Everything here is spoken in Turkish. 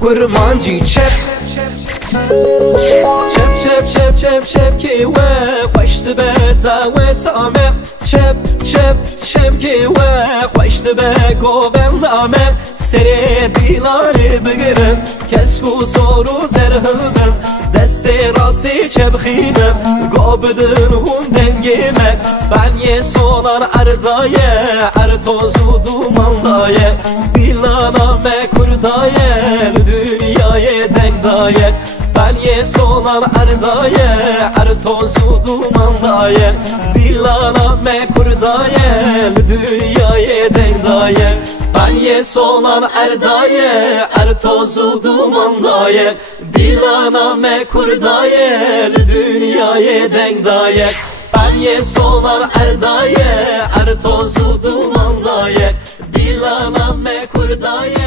Kurmancı çep ki ve hoştu be davet ame çep ki ve hoştu be goben ame seri dilari bigrin kesku soru zerhıbım deste rasti çebxinem gobdın hun dengime ben ye solar ardaye artozu dumandaya dilaname kurdaye dünyaya dengdaye ben ye solar ardaye artozu dumandaya dilaname kurdaye dünyaya dengdaye ben ye solar ardaye artozu dumandaya dilaname kurdaye dünyaya dengdaye ben ye solar ardaye Her tozu dumanlayık Dilanan me kurdayık